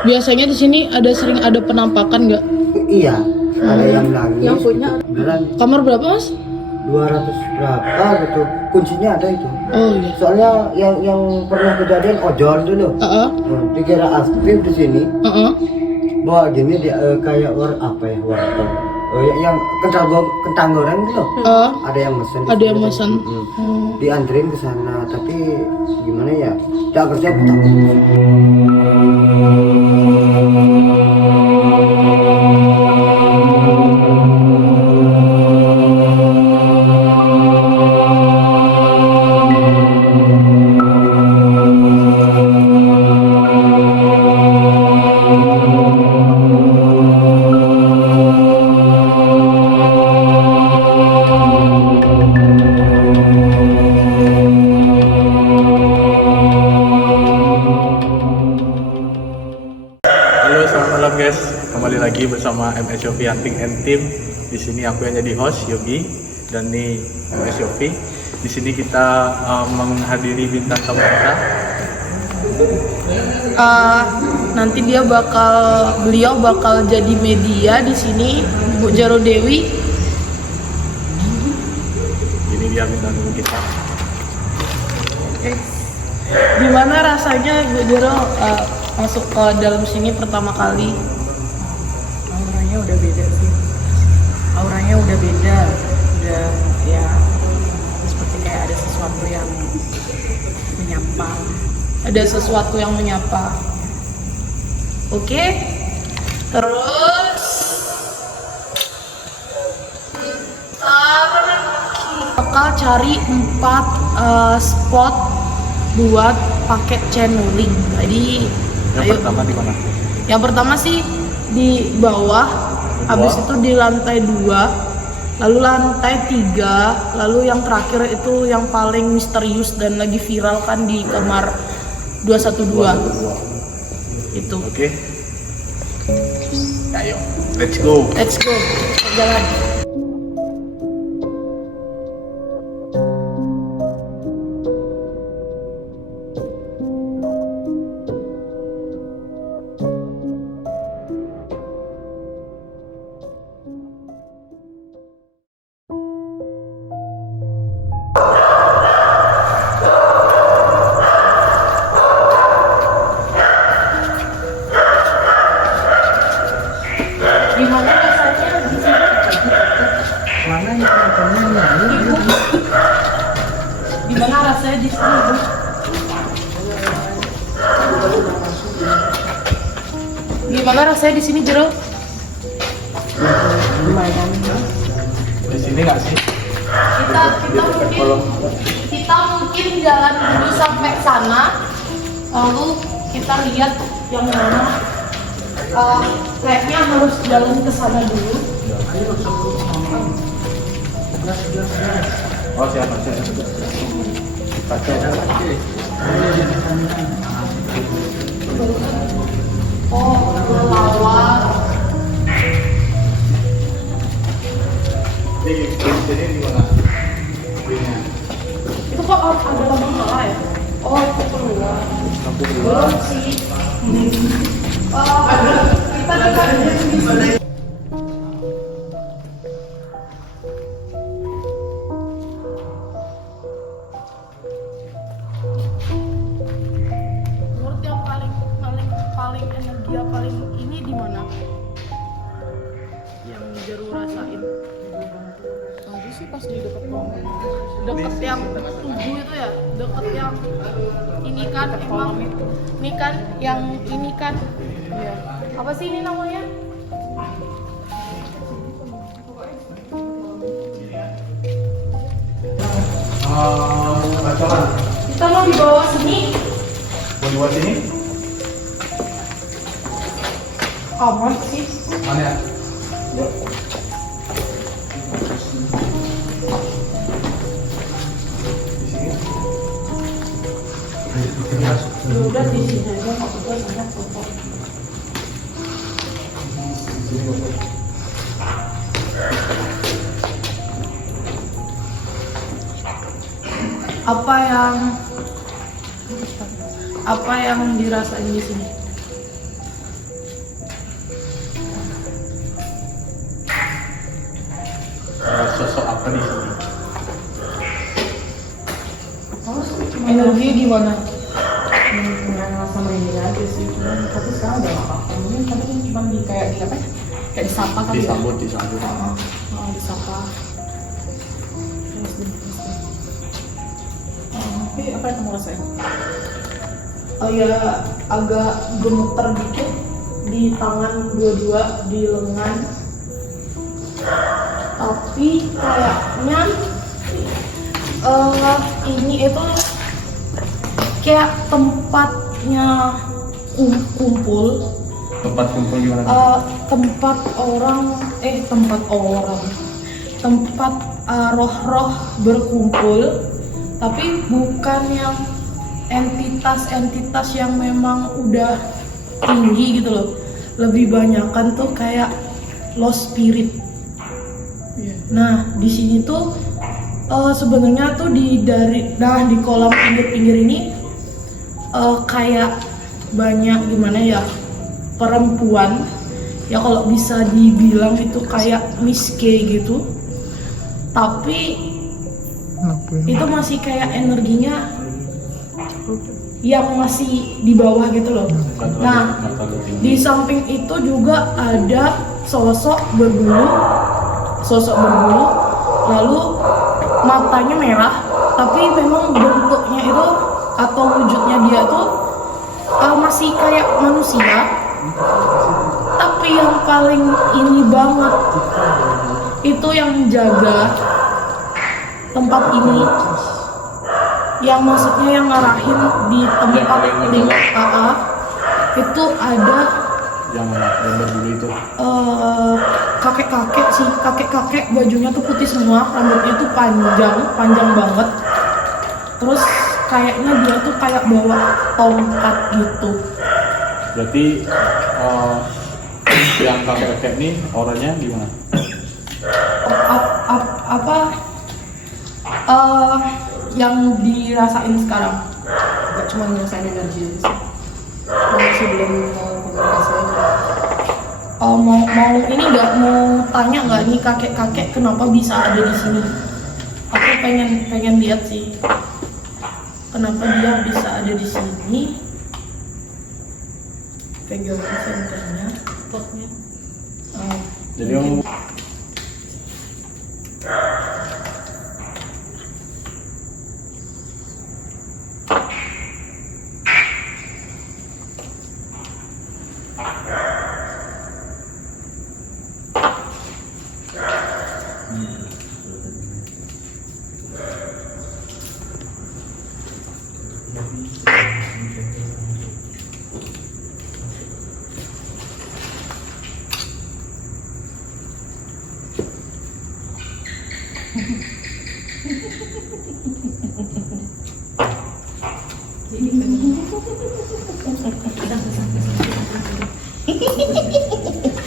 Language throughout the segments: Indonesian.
Biasanya di sini sering ada penampakan nggak? Iya, ada yang nangis. Yang punya Beneran Kamar berapa mas? 200 berapa gitu. Kuncinya ada itu. Oh iya. Soalnya yang pernah kejadian ojol dulu. Dikira aktif di sini. Bawa gini dia kayak apa ya wortel. Yang kentang goreng gitu. Ada yang mesen. Ada yang mesen. Dianterin ke sana, tapi gimana ya? Tidak kerja. Halo, selamat malam guys. Kembali lagi bersama MS Yofi Hunting and Team. Di sini aku yang jadi host Yogi dan nih MS Yofi. Di sini kita menghadiri bintang tamu kita. Nanti beliau bakal jadi media di sini, Bu Jaro Dewi. Ini dia bintang tamu kita. Gimana rasanya Bu Jaro masuk ke dalam sini pertama kali? auranya udah beda sih. Auranya udah beda. Udah ya seperti kayak ada sesuatu yang menyapa. Ada sesuatu yang menyapa. Oke. Terus bakal cari 4 spot buat pakai channeling. Jadi Pertama di mana? yang pertama sih di bawah, habis itu di lantai 2, lalu lantai 3, lalu yang terakhir itu yang paling misterius dan lagi viral kan di kamar 212. Itu. Oke. Ayo, let's go. Let's go. Jalan. Gimana rasanya di sini? Mana yang temennya? Gimana rasanya di sini, Bu? Gimana rasanya di sini, Jero? Lumayan. Di sini nggak sih? Kita mungkin jalan dulu sampai sana, lalu kita lihat yang mana. Kayaknya harus jalan ke sana dulu. Oh siapa? Oh, lawar. Di sini di mana? Itu kok ada lambang salah ya? Oh, itu keluar. Belum sih. Kita dekat di sini. Menurut yang paling energi paling ini di mana? Yang Jero rasain. Tadi sih pas di dekat banget. Deket yang 7 itu ya, deket yang ini kan emang ini kan yang ini kan ya. Apa sih ini namanya? Bacoran. Kita mau di bawah sini. Mau dibuat sini? Aman sih. Mana ya? Ya udah di sini aja, nggak usah sana foto. Apa yang dirasain di sini? sosok apa di sini? Energi gimana? Nggak ngerasa merinding aja sih, cuman tapi sekarang udah nggak apa-apa. Mungkin tadi cuma di kayak di apa ya? Kayak disapa kali ya. Disambut. Disapa. Terus deh. Tapi apa yang kamu rasain? Ya agak gemeter dikit di tangan dua-dua, di lengan. Tapi kayaknya ini itu kayak tempatnya kumpul. Tempat kumpul gimana? Tempat roh-roh berkumpul, tapi bukan yang entitas-entitas yang memang udah tinggi gitu loh. Lebih banyakan tuh kayak lost spirit. Nah di sini tuh sebenarnya tuh di kolam pinggir-pinggir ini kayak banyak gimana ya, perempuan ya, kalau bisa dibilang itu kayak Miss K gitu, tapi itu masih kayak energinya yang masih di bawah gitu loh. Nah di samping itu juga ada sosok berbulu, lalu matanya merah, tapi memang bentuknya itu atau wujudnya dia tuh masih kayak manusia. Tapi yang paling ini banget itu yang jaga tempat ini, yang maksudnya yang ngarahin di tempat itu ada Yang berbulu itu. Kakek-kakek bajunya tuh putih semua, rambutnya tuh panjang banget. Terus kayaknya dia tuh kayak bawa tongkat gitu. Berarti yang kakek-kakek ini orangnya gimana? Yang dirasain sekarang Gak cuma ngerasain energi aja sih. Masih belum komunikasi aja. mau ini nggak, mau tanya nggak nih kakek-kakek kenapa bisa ada di sini? Aku pengen lihat sih kenapa dia bisa ada di sini. Pegang senternya, potnya. Jadi kamu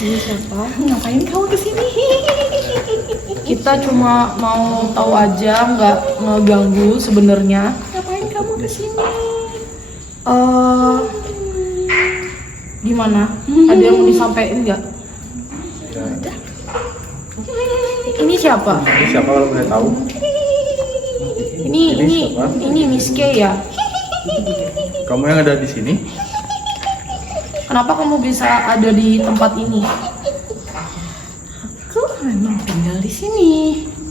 Ini siapa? Ngapain kamu kesini? Kita cuma mau tahu aja, nggak ngeganggu sebenarnya. Ngapain kamu kesini? Gimana? Ada yang mau disampaikan nggak? Ini siapa? ini siapa kalau boleh tahu? Ini siapa? ini Miss K ya. Kamu yang ada di sini? Kenapa kamu bisa ada di tempat ini? Aku memang tinggal di sini.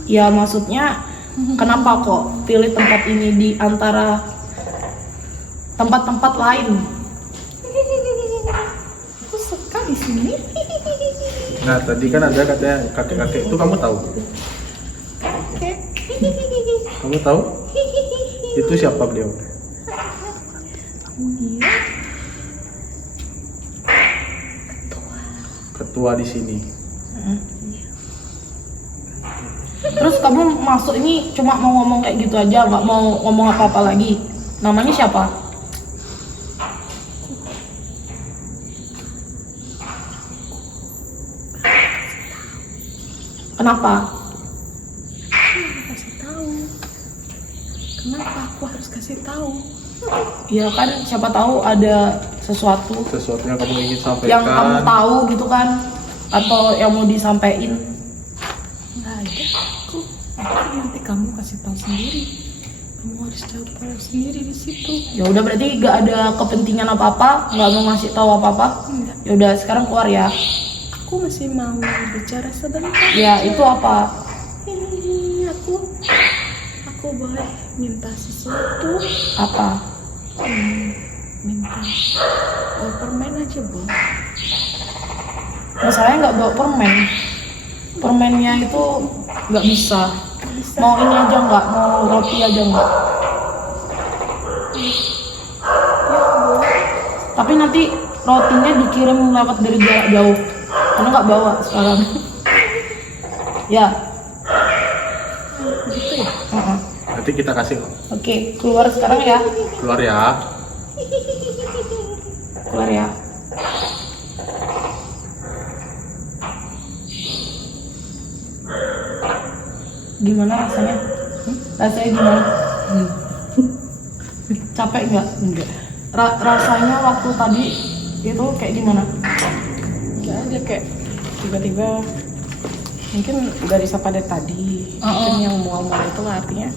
Ya maksudnya kenapa kok pilih tempat ini di antara tempat-tempat lain? Aku suka di sini. Nah tadi kan ada katanya kakek-kakek itu, kamu tahu? Kamu tahu? Itu siapa beliau? Ketua di sini. Terus kamu masuk ini cuma mau ngomong kayak gitu aja, nggak mau ngomong apa-apa lagi? Namanya siapa? Kenapa? Kasih tahu. Kenapa aku harus kasih tahu? Ya kan siapa tahu ada sesuatu Sesuatu yang kamu ingin sampaikan. yang kamu tahu gitu kan, atau yang mau disampaikan. Nggak ada. Aku nanti kamu kasih tahu sendiri. Kamu harus tahu sendiri di situ. Ya udah berarti gak ada kepentingan apa-apa, nggak mau ngasih tahu apa-apa. Enggak. Ya udah sekarang keluar ya. Aku masih mau bicara sebentar. Ya itu apa? Ini aku boleh minta sesuatu. Apa? Minta permen aja, Bu. Masalahnya nggak bawa permen. Permennya itu nggak bisa. Mau ini aja nggak? Mau roti aja nggak? Tapi nanti rotinya dikirim lewat dari jarak jauh. Karena nggak bawa sekarang. Ya. Gitu ya. Nanti kita kasih kok. Oke, keluar sekarang ya. Keluar ya. Keluar ya. Gimana rasanya? Rasanya gimana? Capek nggak? Enggak. Rasanya waktu tadi itu kayak gimana? Enggak ada, kayak tiba-tiba mungkin udah disapa dari tadi. Mungkin yang mual-mual itu artinya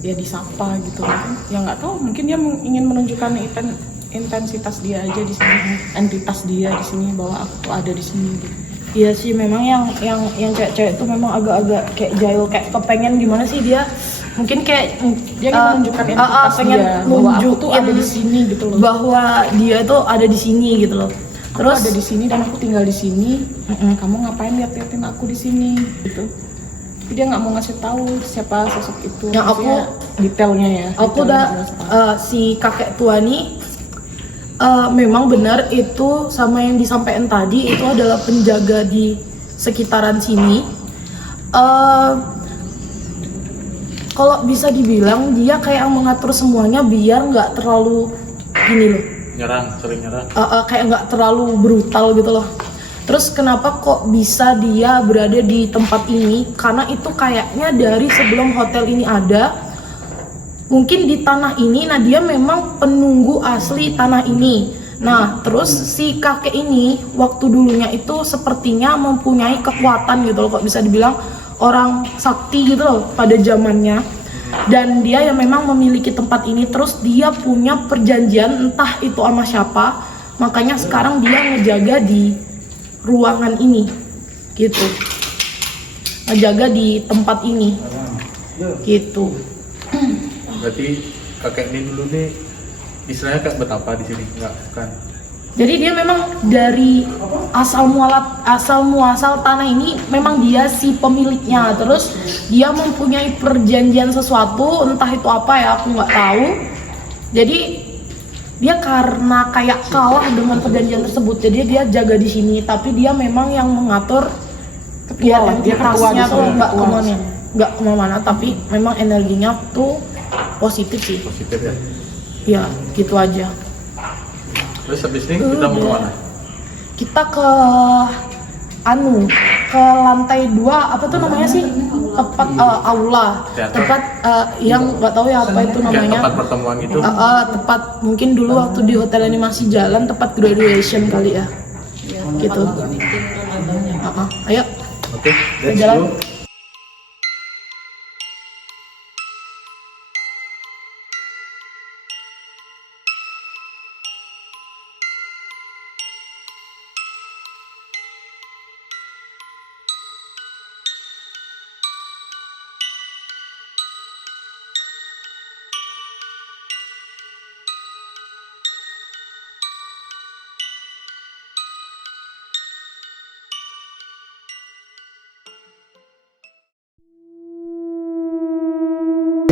ya disapa gitu kan. Ya nggak tahu, mungkin dia ingin menunjukkan intensitas dia aja di sini, entitas dia di sini, bahwa aku ada di sini gitu. Iya sih, memang yang cewek-cewek itu memang agak-agak kayak jahil, kayak kepengen gimana sih dia? Mungkin kayak Dia ingin menunjukkan entitas pengen dia, bahwa aku tuh nunjukin ada di sini gitu loh. bahwa dia itu ada di sini gitu loh. Terus ada di sini dan aku tinggal di sini. Kamu ngapain liatin aku di sini gitu. Tapi dia nggak mau ngasih tahu siapa sosok itu. Yang Maksudnya detailnya ya. Aku detailnya udah nggak usah tahu. si kakek tua nih memang benar itu sama yang disampaikan tadi, itu adalah penjaga di sekitaran sini. Kalau bisa dibilang dia kayak mengatur semuanya biar nggak terlalu gini loh. Sering nyerang. Kayak nggak terlalu brutal gitu loh. Terus kenapa kok bisa dia berada di tempat ini? Karena itu kayaknya dari sebelum hotel ini ada, mungkin di tanah ini, nah dia memang penunggu asli tanah ini. Nah terus si kakek ini waktu dulunya itu sepertinya mempunyai kekuatan gitu loh, kok bisa dibilang orang sakti gitu loh pada zamannya. Dan dia yang memang memiliki tempat ini, terus dia punya perjanjian entah itu sama siapa, makanya sekarang dia ngejaga di ruangan ini gitu, ngejaga di tempat ini gitu. Berarti kakek ini dulu nih istilahnya kayak betapa di sini, enggak kan? Jadi dia memang dari asal muasal tanah ini memang dia si pemiliknya. Terus dia mempunyai perjanjian sesuatu, entah itu apa ya, aku nggak tahu. Jadi dia karena kayak kalah dengan perjanjian tersebut, jadi dia jaga di sini. Tapi dia memang yang mengatur, Ketua lah, dia ketua entitasnya di tuh sini, nggak ketua. kemana-mana. Tapi memang energinya tuh positif sih. Positif ya. Ya gitu aja. Terus habis ini kita mau kemana? Kita ke lantai 2, apa tuh namanya sih, tempat aula, Teater. tempat yang nggak tahu ya apa itu Kayak namanya. tempat pertemuan gitu. Tempat mungkin dulu waktu di hotel ini masih jalan, tempat graduation kali ya, gitu. Ayo Oke, let's jalan. go.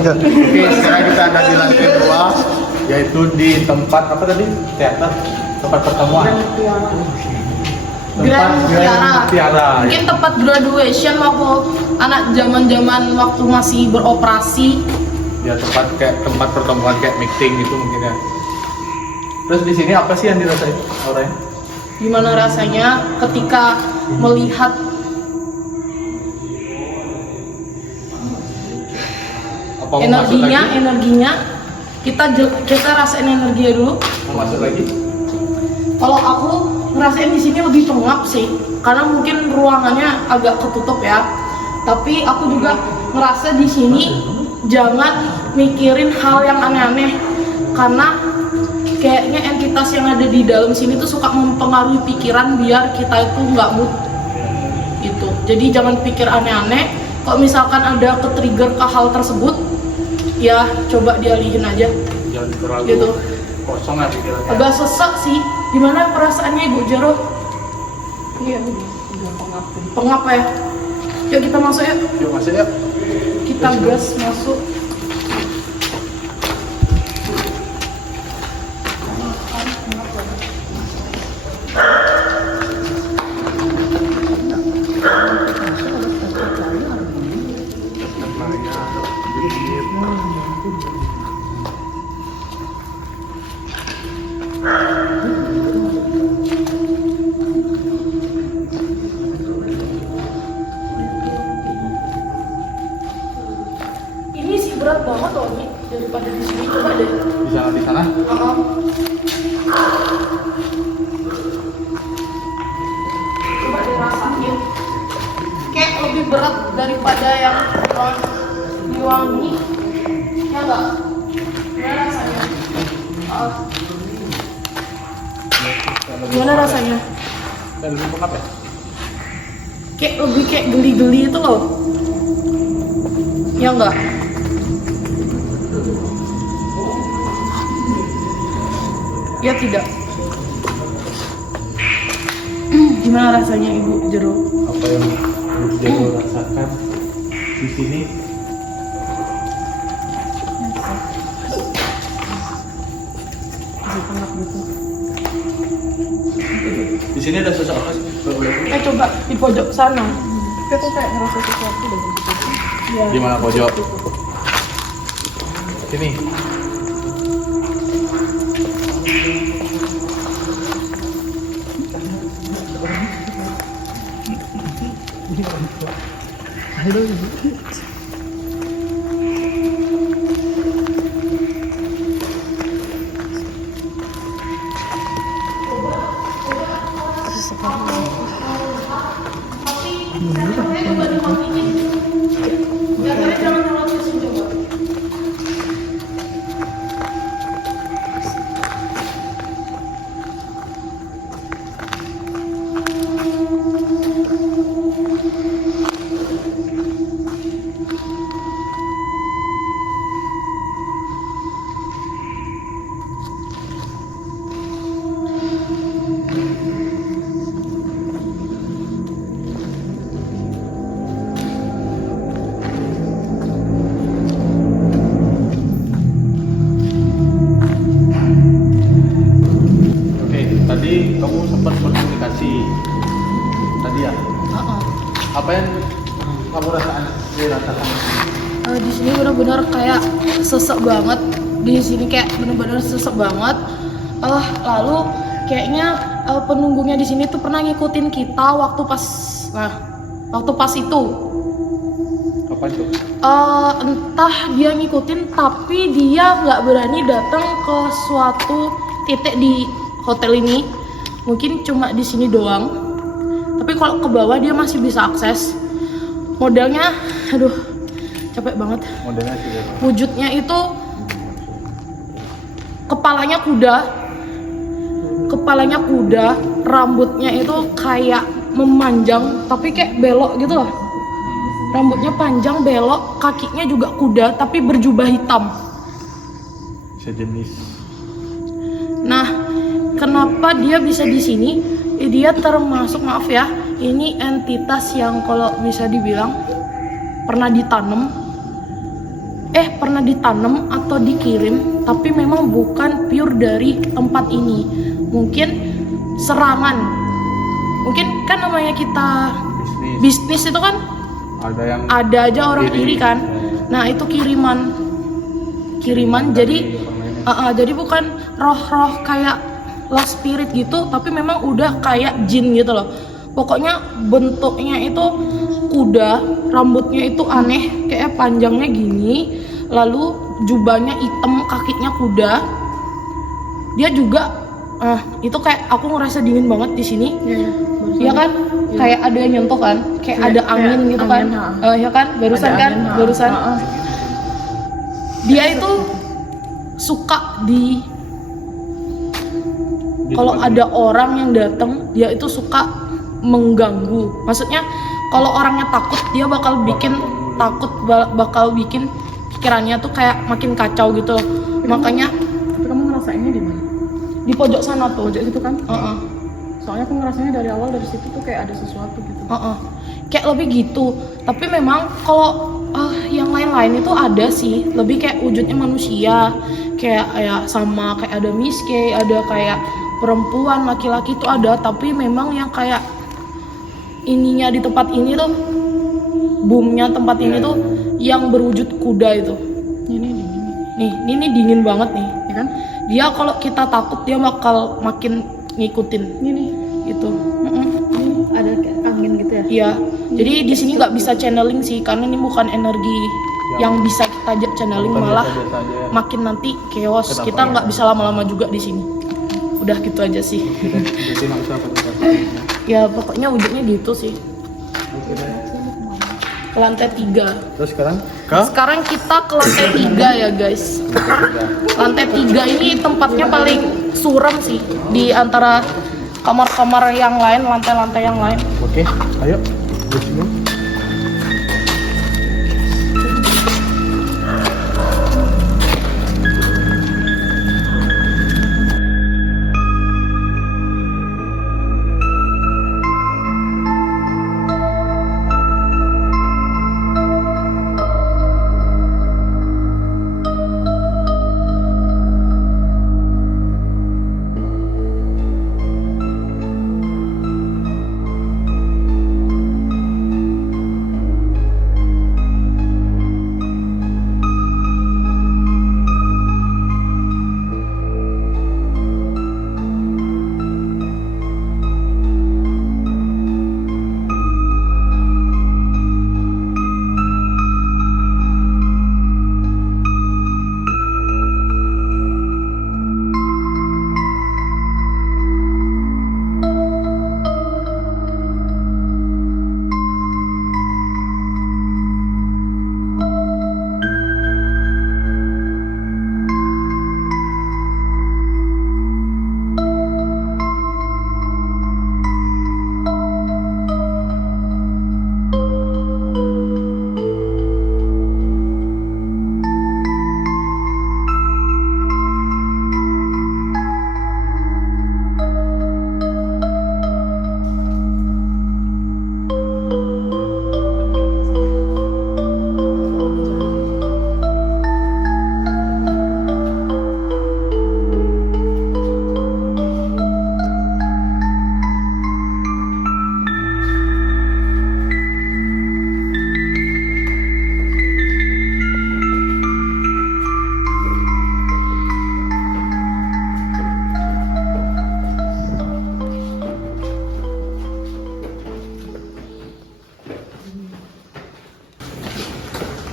Oke, sekarang kita ada di lantai 2, yaitu di tempat apa tadi? Teater, tempat pertemuan. Grand Tiara. Tiara. Mungkin tempat graduation waktu anak zaman waktu masih beroperasi. Ya tempat kayak tempat pertemuan kayak meeting gitu mungkin ya. Terus di sini apa sih yang dirasain auranya? Gimana rasanya ketika melihat Apa mau masuk lagi? energinya kita rasain energinya dulu. Mau masuk lagi? Kalau aku ngerasain di sini lebih pengap sih, karena mungkin ruangannya agak ketutup ya. Tapi aku juga ngerasa di sini jangan mikirin hal yang aneh-aneh, karena kayaknya entitas yang ada di dalam sini tuh suka mempengaruhi pikiran biar kita itu nggak mood gitu. Jadi jangan pikir aneh-aneh. Kalau misalkan ada ke-trigger ke hal tersebut, ya coba dialihin aja Jangan terlalu gitu. kosong lah pikirannya. Agak sesak sih. Gimana perasaannya Ibu Jero? Iya, udah pengap. Pengap ya? Yuk kita masuk ya. Yuk masuk ya. Kita gas masuk. Ini sih berat banget loh ini daripada di sini. Coba deh. Di sana. Coba dirasain. Kayak lebih berat daripada yang di wangi. Ya enggak? Gimana rasanya? Gimana rasanya? Dan lebih pengap ya. Kayak lebih kayak geli-geli itu loh. Ya enggak? Ya tidak. Gimana rasanya Ibu Jero? Apa yang Jero rasakan di sini? Masih pengap gitu. Di sini ada sosok apa sih? Coba di pojok sana. Tapi aku kayak ngerasa sesuatu deh gitu. Ya. Di mana pojok? Sini. Jangan terlalu kesini coba. Oke, tadi kamu sempat berkomunikasi. Tadi ya. Apa yang kamu rasakan? Di sini benar-benar kayak sesek banget. Di sini kayak benar-benar sesek banget. Lalu kayaknya penunggunya di sini tuh pernah ngikutin kita waktu pas itu. Kapan tuh? Entah dia ngikutin tapi dia nggak berani datang ke suatu titik di hotel ini. Mungkin cuma di sini doang. Tapi kalau ke bawah dia masih bisa akses. Modelnya, aduh, capek banget. Modelnya sih. Wujudnya itu kepalanya kuda, rambutnya itu kayak memanjang tapi kayak belok gitu loh. Rambutnya panjang belok, kakinya juga kuda tapi berjubah hitam. Sejenis. Nah, kenapa dia bisa di sini? Dia termasuk, maaf ya, ini entitas yang kalau bisa dibilang pernah ditanam atau dikirim, tapi memang bukan pure dari tempat ini. Mungkin serangan. Mungkin kan namanya kita bisnis itu kan ada aja orang iri kan. Nah, itu kiriman. Jadi bukan roh-roh kayak lost spirit gitu, tapi memang udah kayak jin gitu loh. Pokoknya bentuknya itu kuda, rambutnya itu aneh, kayak panjangnya gini, lalu jubahnya hitam, kakinya kuda. Dia juga Itu kayak aku ngerasa dingin banget di sini. Iya. Iya kan? Kayak ada yang nyentuh kan? Kayak ada angin gitu kan? Ya kan? Barusan Ada kan? angin, Barusan. Dia itu suka kalau ada orang yang datang, dia itu suka mengganggu. Maksudnya kalau orangnya takut, dia bakal bikin takut, bakal bikin pikirannya tuh kayak makin kacau gitu. Makanya Tapi kamu ngerasainnya di mana? di pojok sana tuh. Pojok situ kan? Heeh. Soalnya aku ngerasanya dari awal dari situ tuh kayak ada sesuatu gitu. Kayak lebih gitu. Tapi memang kalau yang lain-lain itu ada sih, lebih kayak wujudnya manusia, kayak sama kayak ada miske, ada kayak perempuan, laki-laki itu ada. Tapi memang yang kayak ininya di tempat ini tuh, boomnya tempat ini tuh yang berwujud kuda itu. Ini dingin. Ini dingin banget nih. Ya kan? Dia kalau kita takut dia bakal makin ngikutin Ini gitu. ada kayak angin gitu ya. Iya, jadi di sini nggak bisa channeling sih, karena ini bukan energi yang bisa kita channeling, malah makin nanti chaos. Kita nggak bisa lama-lama juga di sini. Udah gitu aja sih. Jadi nggak usah Ya pokoknya wujudnya gitu sih. Ke lantai 3. Terus sekarang Sekarang kita ke lantai 3 ya guys. Lantai 3 ini tempatnya paling suram sih di antara kamar-kamar yang lain, lantai-lantai yang lain. Oke, ayo. Let's go.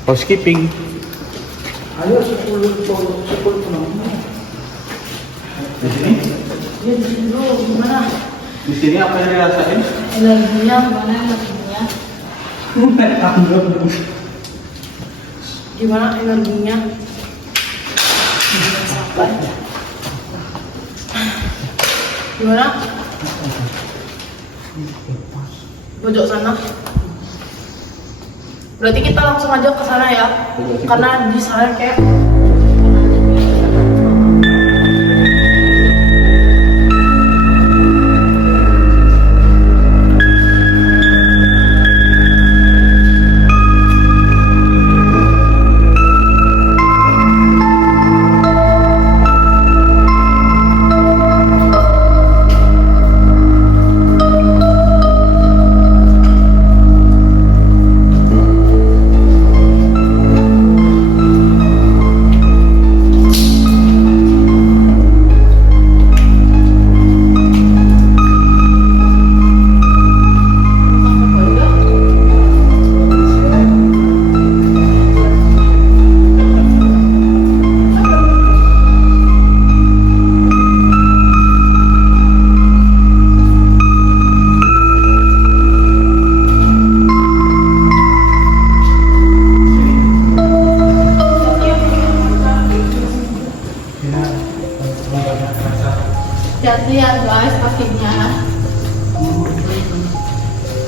Housekeeping. Ayo 10 penonton. Di sini? Ya di sini dulu gimana? Di sini apa yang dirasain? Energinya gimana energinya? Gimana energinya? Gimana? Pojok sana. Berarti kita langsung aja ke sana ya. Karena di sana kayak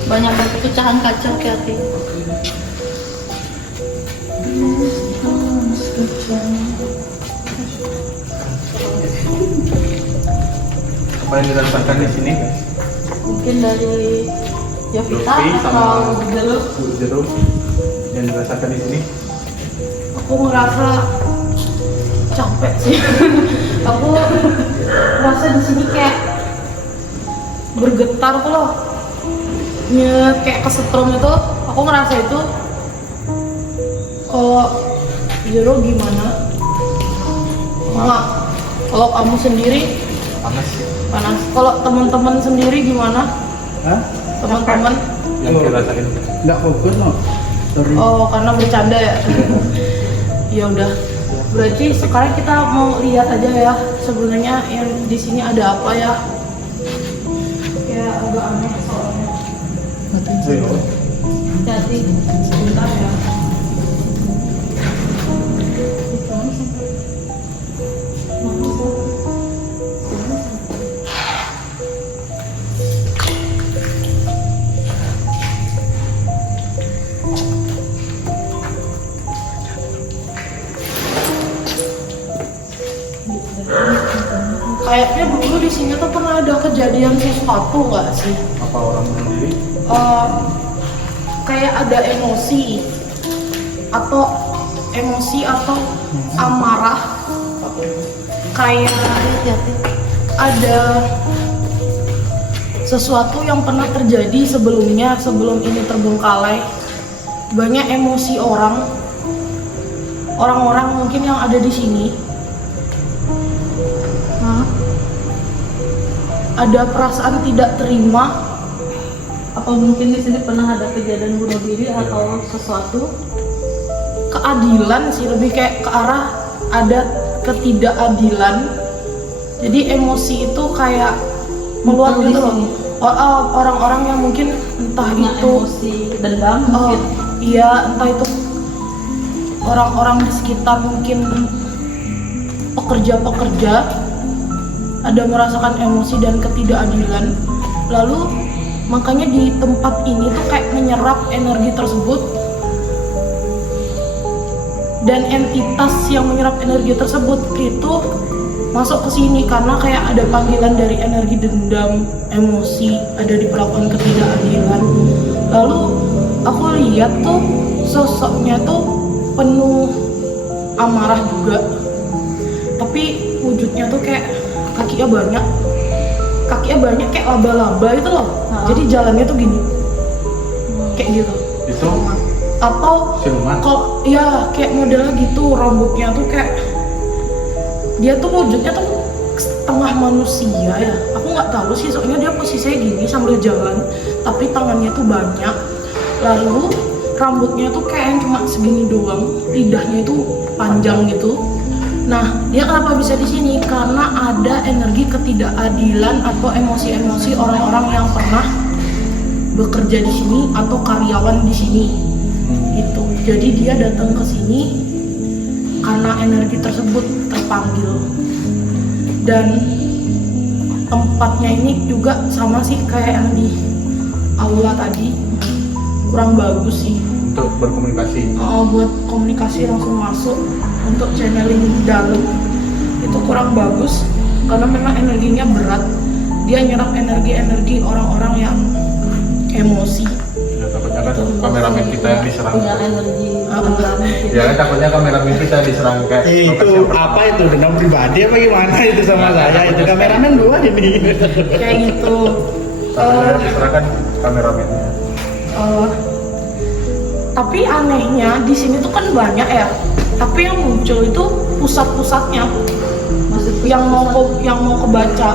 Banyak pecahan kaca hati. Apa yang dirasakan di sini guys? Mungkin dari Yovita Yofi sama atau jeruk. jeruk yang dirasakan di sini. Aku ngerasa capek sih. Aku ngerasa di sini kayak bergetar tuh loh. Kayak kesetrum itu. Aku ngerasa itu. Kalau Jero gimana? Enggak. Kalau kamu sendiri Panas sih. panas. Kalau teman-teman sendiri gimana? Hah? Teman-teman? Yang dirasain. Nggak fokus no. Sorry. Oh, karena bercanda ya. Ya udah. Berarti sekarang kita mau lihat aja ya sebenarnya yang di sini ada apa ya? Kayak agak aneh soalnya. Hati. Sebentar ya. Kayaknya dulu di sini tuh pernah ada kejadian sesuatu nggak sih? Apa orang sendiri? Kayak ada emosi atau amarah, kayak ada sesuatu yang pernah terjadi sebelumnya, sebelum ini terbengkalai. Banyak emosi orang-orang mungkin yang ada di sini. Ada perasaan tidak terima. Apa mungkin di sini pernah ada kejadian bunuh diri atau sesuatu? Keadilan sih, lebih kayak ke arah ada ketidakadilan. Jadi emosi itu kayak meluap gitu loh. Orang-orang yang mungkin entah Punya itu emosi dendam mungkin. iya, entah itu orang-orang di sekitar, mungkin pekerja-pekerja ada merasakan emosi dan ketidakadilan. Lalu makanya di tempat ini tuh kayak menyerap energi tersebut, dan entitas yang menyerap energi tersebut itu masuk ke sini karena kayak ada panggilan dari energi dendam, emosi, ada diperlakukan ketidakadilan. Lalu aku lihat tuh sosoknya tuh penuh amarah juga, tapi wujudnya tuh kayak kakinya banyak kayak laba-laba itu loh. Jadi jalannya tuh gini, kayak gitu. Itu Atau siluman. kalau ya kayak modelnya gitu, rambutnya tuh kayak dia tuh wujudnya tuh setengah manusia ya. Aku nggak tahu sih, soalnya dia posisinya gini sambil jalan, tapi tangannya tuh banyak. Lalu rambutnya tuh kayak yang cuma segini doang, lidahnya itu panjang gitu. Nah, dia kenapa bisa di sini? Karena ada energi ketidakadilan atau emosi-emosi orang-orang yang pernah bekerja di sini atau karyawan di sini. Gitu. Jadi dia datang ke sini karena energi tersebut terpanggil. Dan tempatnya ini juga sama sih kayak yang di aula tadi, kurang bagus sih. Untuk berkomunikasi. Buat komunikasi langsung masuk untuk channeling dalam itu kurang bagus karena memang energinya berat. Dia nyerap energi orang-orang yang emosi. Ya, takutnya kan kameramen kita yang diserang. Punya energi dendam mungkin. Ya kan takutnya kameramen kita diserang kayak Itu profesional. apa itu dendam pribadi apa gimana itu sama saya? Itu kameramen dua ini. Kayak gitu. Takutnya diserang kan kameramennya. Tapi anehnya di sini tuh kan banyak ya. Tapi yang muncul itu pusat-pusatnya Maksudku yang mau kebaca.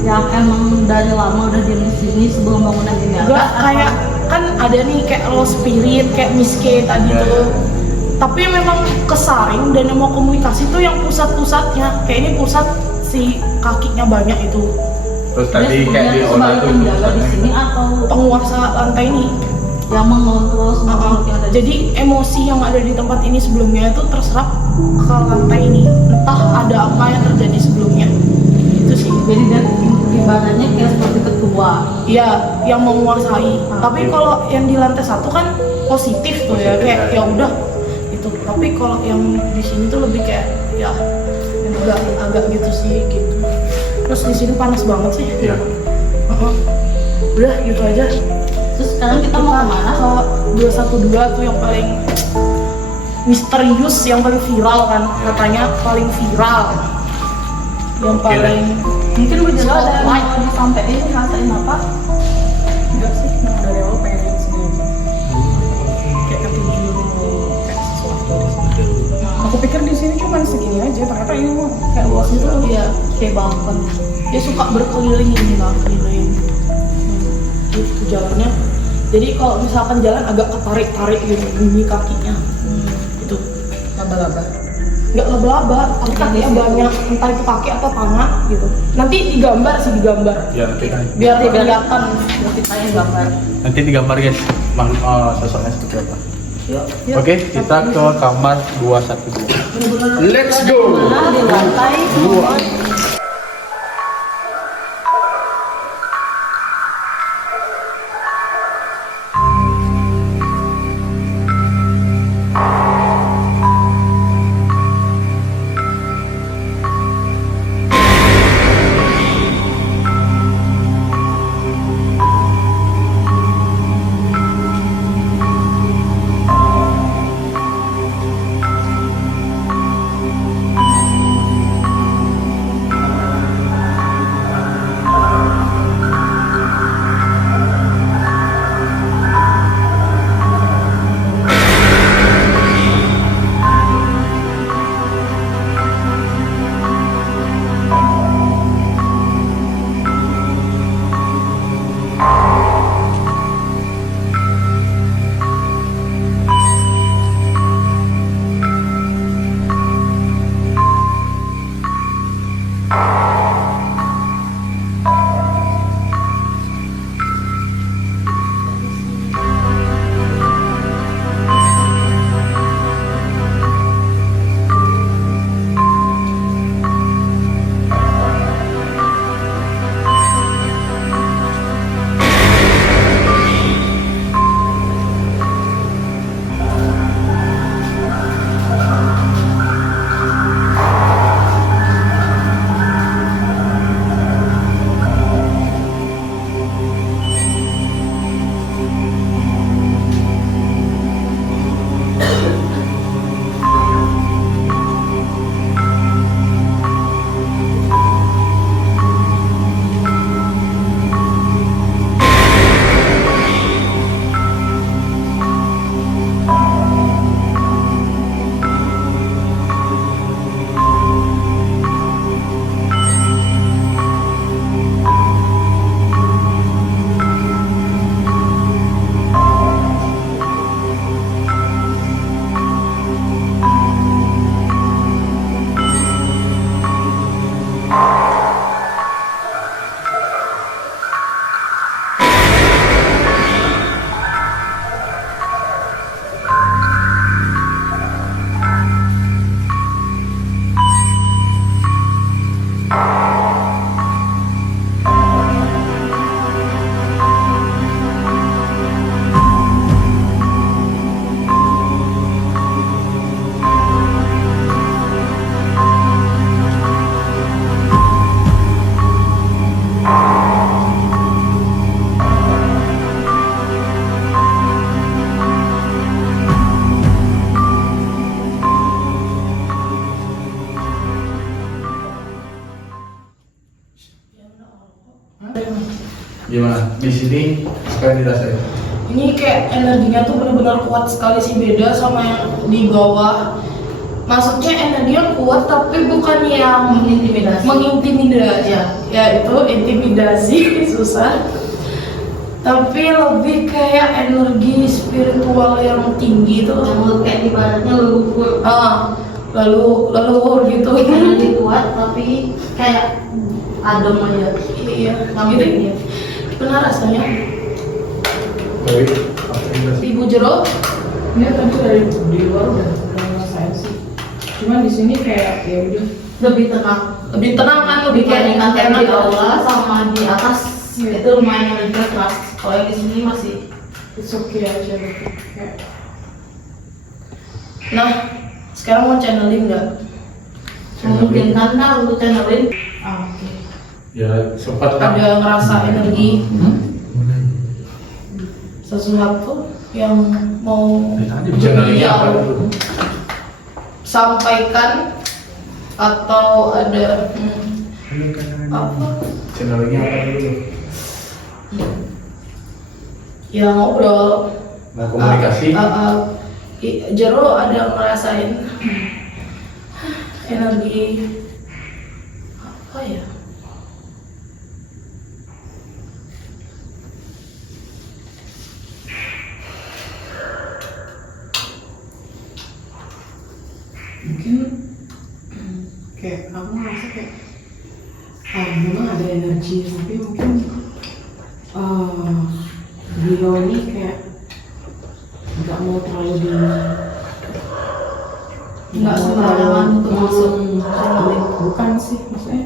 yang emang dari lama udah di sini sebelum bangunan ini ada. Enggak, kayak kan ada nih kayak lost spirit, kayak Miss K tadi Ya, tuh. ya. Tapi memang kesaring dan yang mau komunikasi tuh yang pusat-pusatnya. Kayak ini pusat si kakinya banyak itu. Terus Dia tadi kayak sebenarnya di tuh Ola sebagai tuh penjaga di sini atau Penguasa lantai ini. yang mengontrol semua makhluk yang ada di Jadi emosi yang ada di tempat ini sebelumnya itu terserap ke lantai ini. Entah ada apa yang terjadi sebelumnya. Itu sih. Jadi dia ibaratnya kayak seperti ketua. Iya, yang menguasai. Tapi kalau yang di lantai 1 kan positif tuh ya, kayak ya udah itu. Tapi kalau yang di sini tuh lebih kayak ya agak gitu sih gitu. Terus di sini panas banget sih. Iya. Udah gitu aja. Terus sekarang kita mau kemana? Ke 212 tuh yang paling misterius, yang paling viral kan, katanya paling viral, yang paling Mungkin Bu Jero ada yang spotlight. mau disampaikan, rasain apa? Enggak sih, nah dari awal pengen lihat sendiri aja. Kayak ketujuh kayak sesuatu di sini. Aku pikir di sini cuma segini aja, ternyata ini mah kayak luas gitu. Iya, Kayak balkon. dia suka berkeliling ini lah, keliling. Itu jalannya. Jadi kalau misalkan jalan agak ketarik-tarik gitu, bunyi kakinya. Itu Laba-laba. nggak laba-laba, tapi kakinya banyak, entah itu kaki atau tangan gitu. Nanti digambar sih, digambar. Ya, oke. Biar kelihatan. Nanti saya gambar. Nanti digambar guys, sosoknya seperti apa. Yuk, yuk. Oke, kita ke kamar 212. Let's go. Nah, di lantai 2. Gimana? Di sini apa yang dirasain? Ini kayak energinya tuh benar-benar kuat sekali sih, beda sama yang di bawah. Maksudnya energinya kuat tapi bukan yang mengintimidasi. Ya itu intimidasi susah. Tapi lebih kayak energi spiritual yang tinggi tuh. Yang kayak ibaratnya leluhur. Leluhur gitu. Energi kuat tapi kayak adem aja. Iya, Sampai gitu. dia. Benar rasanya. Baik, apa yang dirasain? Ibu Jero, Ini tentu dari di luar udah ngerasain sih. Cuman di sini kayak ya udah Lebih tenang. lebih tenang kan, lebih dibandingkan enak di bawah sama di atas itu lumayan lebih keras. Kalau yang di sini masih It's okay aja gitu. Kayak Nah, sekarang mau channeling nggak? memungkinkan nggak untuk channeling? oke. Ya sempat kan. Ada ngerasa energi sesuatu yang mau Channelingnya apa dulu? sampaikan atau ada apa? Channelingnya apa dulu? Ya ngobrol. Mau komunikasi? Jero ada ngerasain energi apa ya? Mungkin kayak aku ngerasa kayak memang ada energi, tapi mungkin beliau ini kayak nggak mau terlalu Nggak sembarangan untuk masuk channeling. Bukan sih, maksudnya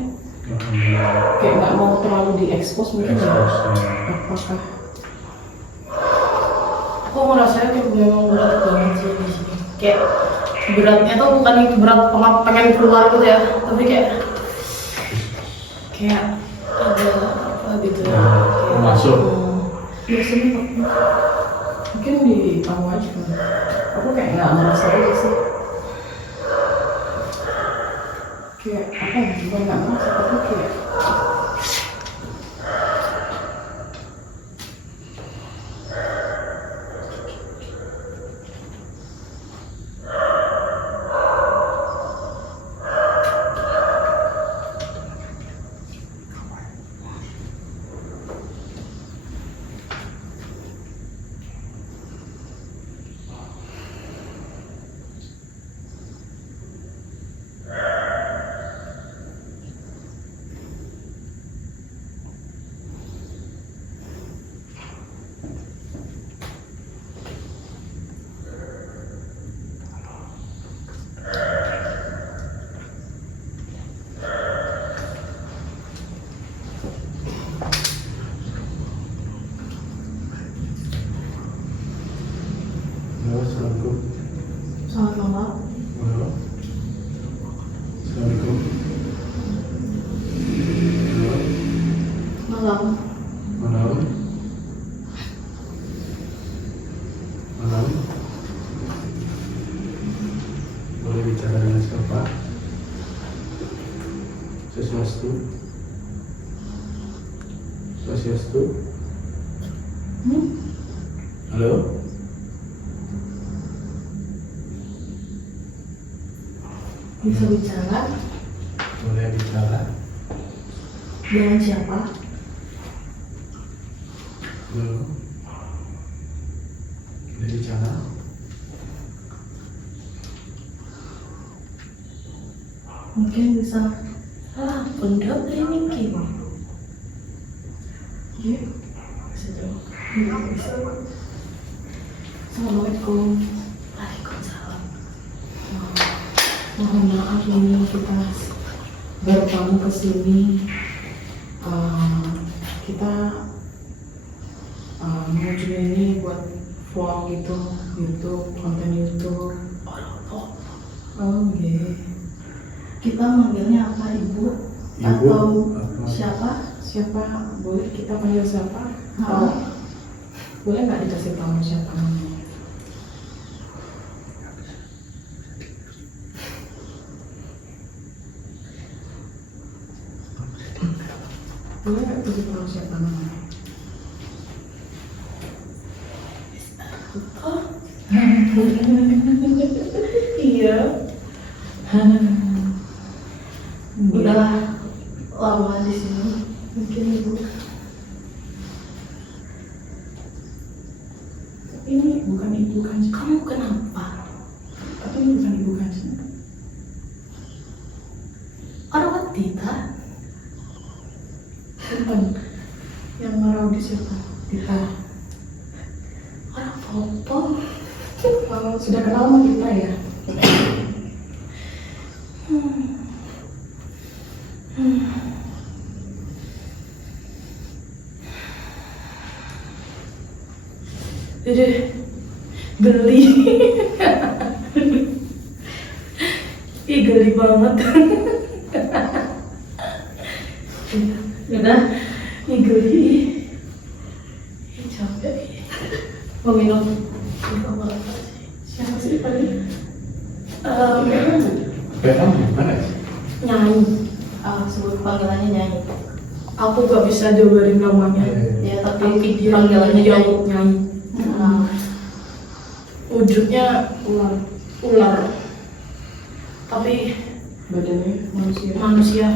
kayak nggak mau terlalu diekspos mungkin ya. Apakah Aku ngerasanya kayak memang berat banget sih di sini. Kayak beratnya tuh bukan itu berat pengen keluar gitu ya, tapi kayak ada apa gitu ya. Kayak, Masuk. biasanya mungkin di kamu aja kan? Aku kayak nggak ngerasa aja sih. Kayak apa ya? Bukan nggak ngerasa, tapi kayak Assalamualaikum. selamat malam. Assalamualaikum. Malam. Malam. Malam. Boleh bicara dengan siapa? Sesuatu. Sesuatu. Halo. Bisa bicara Boleh bicara. dengan siapa? Halo. Boleh bicara. Mungkin bisa benda ini gini. Iya. Assalamualaikum. Waalaikumsalam. Mohon maaf ini kita bertamu ke sini. Kita mengunjungi ini buat vlog gitu, YouTube, konten YouTube. Oh, iya. kita manggilnya apa, Ibu? Ibu, Atau apa? siapa? Siapa? Boleh kita panggil siapa? Atau boleh nggak dikasih tahu siapa namanya? Boleh nggak dikasih tahu siapa namanya? Iya. Udah lama di sini, mungkin Ibu. Tapi ini bukan ibu kan? Kamu kenapa? Tapi ini bukan ibu kan? Orang tidak. Bukan. Yang marah di siapa? Kita. Orang foto. Sudah kenal sama kita ya? Jadi geli. Ih geli banget. Udah, Ih geli. Ih capek. mau minum. Siapa sih tadi? Kamu gimana sih? Nyanyi. Sebut panggilannya Nyai. Aku gak bisa jabarin namanya. Ya, Tapi tapi dia panggilannya dia Nyai. nyanyi. Nah, Wujudnya ular. Tapi Badannya manusia. manusia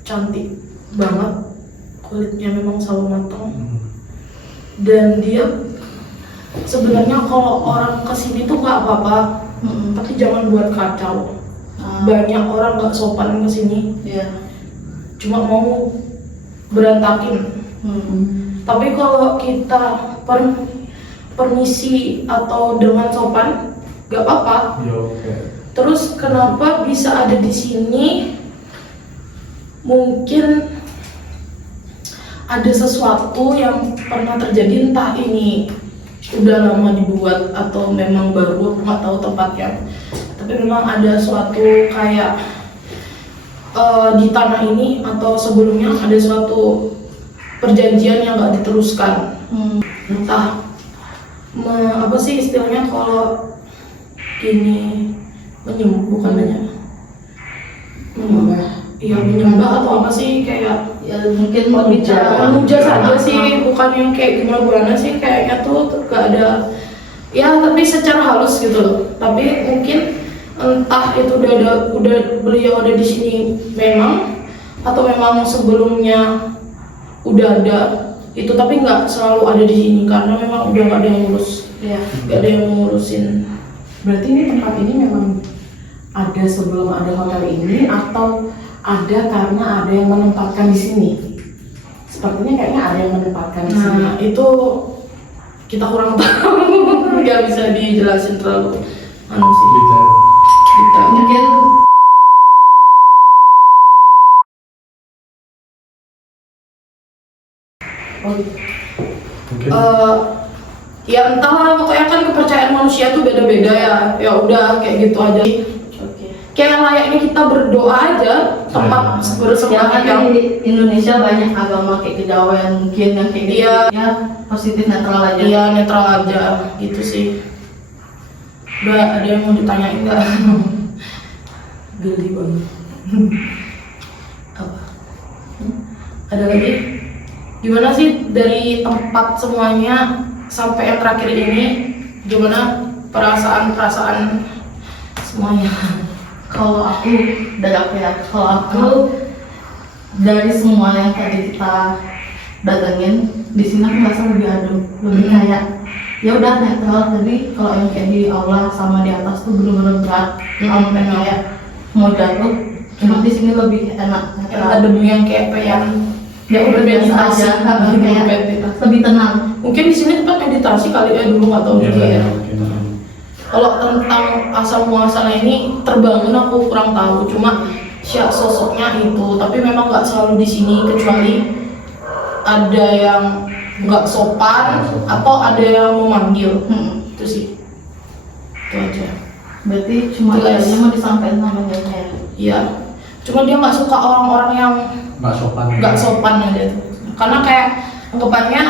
cantik banget, kulitnya memang sawo matang, dan dia sebenarnya kalau orang kesini tuh nggak apa-apa, tapi jangan buat kacau. Banyak orang nggak sopan kesini, ya. cuma mau berantakin. Tapi kalau kita permisi atau dengan sopan, nggak apa-apa. Terus kenapa bisa ada di sini? Mungkin ada sesuatu yang pernah terjadi, entah ini udah lama dibuat atau memang baru, aku nggak tahu tempatnya. Tapi memang ada suatu kayak di tanah ini atau sebelumnya ada suatu perjanjian yang nggak diteruskan. Entah apa sih istilahnya kalau ini menyembah. Iya menyembah atau apa sih, kayak Ya mungkin mau bicara memuja saja sih, bukan yang kayak gimana sih, kayaknya tuh gak ada ya, tapi secara halus gitu loh. Tapi mungkin entah itu udah beliau ada di sini memang, atau memang sebelumnya udah ada itu, tapi nggak selalu ada di sini karena memang udah nggak ada yang ngurus, ya. nggak ada yang ngurusin. Berarti ini tempat ini memang ada sebelum ada hotel ini, atau ada karena ada yang menempatkan di sini? Sepertinya kayaknya ada yang menempatkan di sini. Nah itu kita kurang tahu, nggak bisa dijelasin terlalu anu sih. Kita Mungkin ya entahlah, pokoknya kan kepercayaan manusia tuh beda-beda ya. Ya udah kayak gitu aja. Kayak layaknya kita berdoa aja, tempat bersembah kan yang di Indonesia banyak agama kayak kejawen mungkin yang kayak gitu. Iya. Ya positif netral aja. iya netral aja gitu sih. Udah ada yang mau ditanyain nggak? Geli banget. Apa? Ada lagi? Gimana sih dari tempat semuanya sampai yang terakhir ini? Gimana perasaan semuanya? Kalau aku dari apa ya? Kalau aku dari semua yang tadi kita datengin di sini aku merasa lebih adem, lebih kayak ya udah netral. Tadi kalau yang kayak di aula sama di atas tuh bener-bener berat, sampai kayak mau jatuh. Cuma di sini lebih enak, Yang netral. ada yang kayak pengen Ya udah biasa aja, kayak meditasi. lebih tenang. Mungkin di sini tempat meditasi kali ya, dulu nggak tahu juga ya. Kalau tentang asal muasalnya ini terbangun aku kurang tahu, cuma siap sosoknya itu. Tapi memang nggak selalu di sini, kecuali ada yang nggak sopan atau ada yang memanggil. Itu sih, itu aja. Berarti cuma Jelas. kayaknya mau disampaikan sama dia kayak Iya, cuma dia nggak suka orang-orang yang nggak sopan aja tuh. Karena kayak anggapannya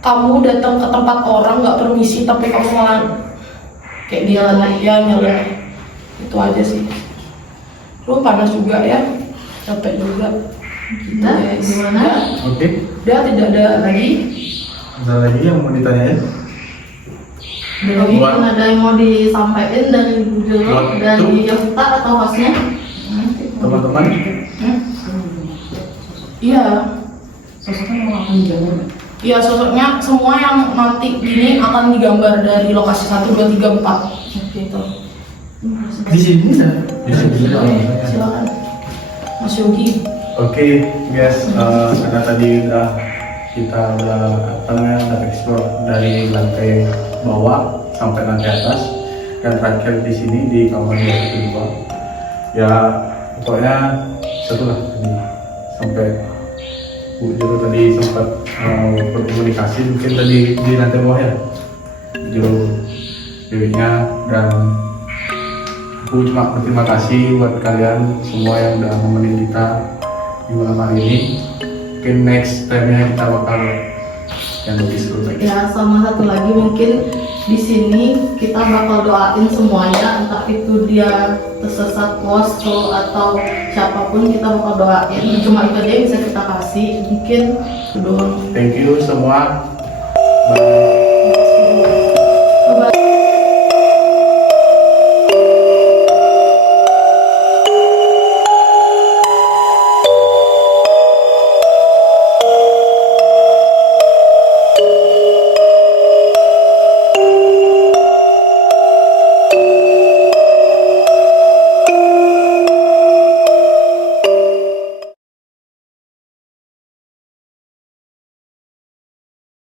kamu datang ke tempat orang nggak permisi, tapi kamu malah kayak dia nyeleh. Itu aja sih. Lu panas juga ya, capek juga. kita gimana? Oke, Udah tidak ada lagi. ada lagi yang mau ditanyain? Dari Buat- mungkin ada yang mau disampaikan dari Bu Jolo, Buat- dari Yovita atau hostnya? Teman-teman, Iya, Sosoknya memang akan dijaga. iya sosoknya semua yang nanti gini akan digambar dari lokasi 1, 2, 3, 4 gitu. di sini dah. Di sini. Silakan, Mas Yogi. Oke, guys, karena tadi kita udah explore dari lantai bawah sampai lantai atas, dan terakhir di sini di kamar 212. Ya, pokoknya setelah tadi sampai Bu Jero tadi sempat berkomunikasi, mungkin tadi di lantai bawah ya. videonya, dan aku cuma berterima kasih buat kalian semua yang udah nemenin kita di malam hari ini. Mungkin next time-nya kita bakal yang lebih seru lagi. Ya, sama satu lagi mungkin di sini kita bakal doain semuanya, entah itu dia tersesat posko atau siapapun, kita bakal doain. Cuma itu aja yang bisa kita kasih. Mungkin Thank you semua